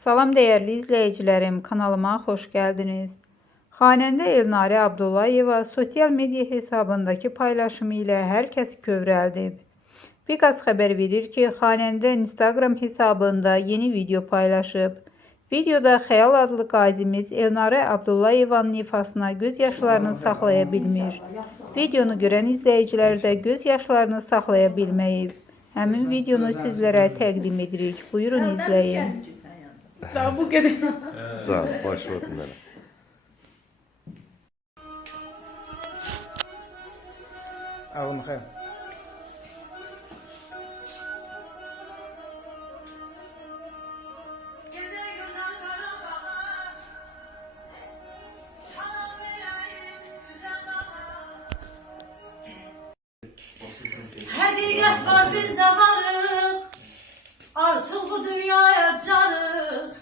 Salam değerli izleyicilerim, kanalıma hoş geldiniz. Xanəndə Elnarə Abdullayeva sosyal medya hesabındaki paylaşımı ilə hər kəsi kövrəldib. Xəbər verir ki, xanəndə Instagram hesabında yeni video paylaşıb. Videoda Xəyal adlı qazimiz Elnarə Abdullayevanın ifasına göz yaşlarını saxlaya bilmir. Videonu görən izləyicilər də göz yaşlarını saxlaya bilməyib. Həmin videonu sizlərə təqdim edirik. Buyurun izləyin. Daha bu kadar. Tamam boş ver bunları. Allah'ım hayır. Hadi yat var biz de var. Artık bu dünyaya canık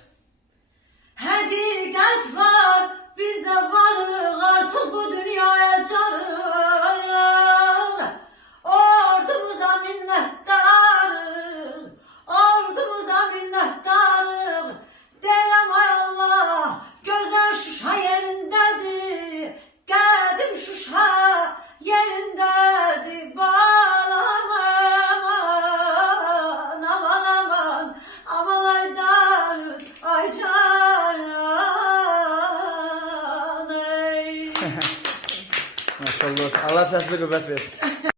ey. ما شاء الله الله سهل قبت بس